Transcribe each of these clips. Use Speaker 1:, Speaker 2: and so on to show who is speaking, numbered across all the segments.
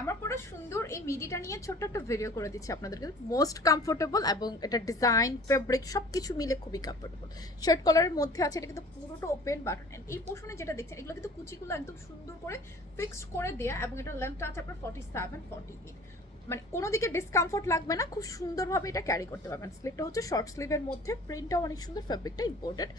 Speaker 1: আমার পুরো সুন্দর এই মিডিটা নিয়ে ছোট্ট একটা ভিডিও করে দিচ্ছি আপনাদেরকে। মোস্ট কমফোর্টেবল এবং এটা ডিজাইন ফেব্রিক সব কিছু মিলে খুবই কমফোর্টেবল শার্ট কলারের মধ্যে আছে, এটা কিন্তু পুরোটা ওপেন বাটন এই পোর্শনে যেটা দেখছেন, এগুলো কিন্তু কুচিগুলো একদম সুন্দর করে ফিক্সড করে দেয়া এবং এটা লেন্থটা আছে আপনার ফর্টি সেভেন ফর্টি এইট মানে কোনো দিকে ডিসকমফোর্ট লাগবে না, খুব সুন্দরভাবে এটা ক্যারি করতে পারবেন। স্লিপটা হচ্ছে শর্ট স্লিভের মধ্যে প্রিন্টটাও অনেক সুন্দর ফেব্রিকটা ইম্পর্টেন্ট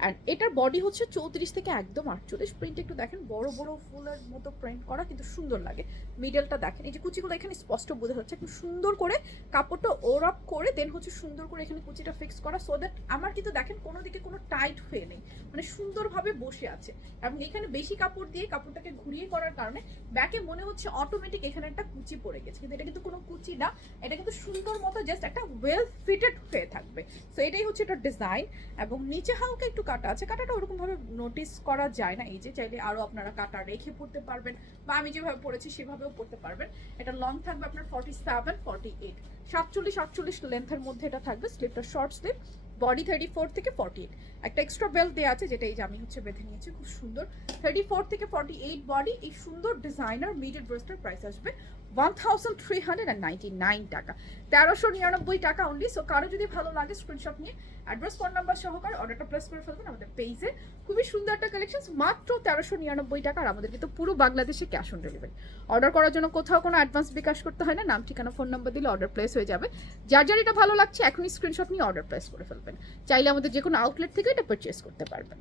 Speaker 1: অ্যান্ড এটার বডি হচ্ছে চৌত্রিশ থেকে একদম আটচল্লিশ। প্রিন্ট একটু দেখেন, বড় বড় ফুলের মতো প্রিন্ট করা, কিন্তু সুন্দর লাগে। মিডলটা দেখেন, এই যে কুচিগুলো এখানে স্পষ্ট বোঝা যাচ্ছে, একটু সুন্দর করে কাপড়টা ওর আপ করে দেন হচ্ছে সুন্দর করে এখানে কুচিটা ফিক্স করা সো দ্যাট আমার কিন্তু দেখেন কোনো দিকে কোনো টাইট হয়ে নেই মানে সুন্দরভাবে বসে আছে। এবং এখানে বেশি কাপড় দিয়ে কাপড়টাকে ঘুরিয়ে করার কারণে ব্যাকে মনে হচ্ছে অটোমেটিক এখানে একটা কুচি পড়ে গেছে, কিন্তু এটা কিন্তু কোনো কুচি না, এটা কিন্তু সুন্দর মতো জাস্ট একটা ওয়েল ফিটেড হয়ে থাকবে। সো এটাই হচ্ছে এটা ডিজাইন এবং নিচে হালকা একটু কাটা আছে, কাটাটা ওরকমভাবে নোটিস করা যায় না। এই যে চাইলে আরও আপনারা কাটা রেখে পড়তে পারবেন বা আমি যেভাবে পড়েছি সেভাবেও পড়তে পারবেন। এটা লং থাকবে আপনার ফর্টি সেভেন ফর্টি এইট সাতচল্লিশ, আটচল্লিশ লেন্থের মধ্যে এটা থাকবে স্লিপটা short slip body thirty four থেকে ফর্টি এইট একটা এক্সট্রা বেল্ট দেওয়া আছে, যেটা এই যে আমি হচ্ছে বেঁধে নিয়েছি, খুব সুন্দর। থার্টি ফোর থেকে ফর্টি এইট বডি এই সুন্দর ডিজাইনার মিডেড ড্রেসটার প্রাইস আসবে one thousand three hundred and ninety nine টাকা। তেরোশো নিরানব্বই টাকা অনলি সো কারও যদি ভালো লাগে স্ক্রিনশট নিয়ে অ্যাড্রেস ফোন নাম্বার সহকারে অর্ডারটা প্লেস করে ফেলবেন আমাদের পেজে খুবই সুন্দর একটা কালেকশন মাত্র তেরোশো নিরানব্বই টাকা, আর আমাদের কিন্তু পুরো বাংলাদেশে ক্যাশ অন ডেলিভারি অর্ডার করার জন্য কোথাও কোনো অ্যাডভান্স বিকাশ করতে হয় না, নাম, ঠিকানা ফোন নাম্বার দিলে অর্ডার প্লেস হয়ে যাবে। যার যার এটা ভালো লাগছে, এখনই স্ক্রিনশট নিয়ে অর্ডার প্লেস করে ফেলবেন। চাইলে আমাদের যে কোনো আউটলেট থেকে এটা পারচেস করতে পারবেন।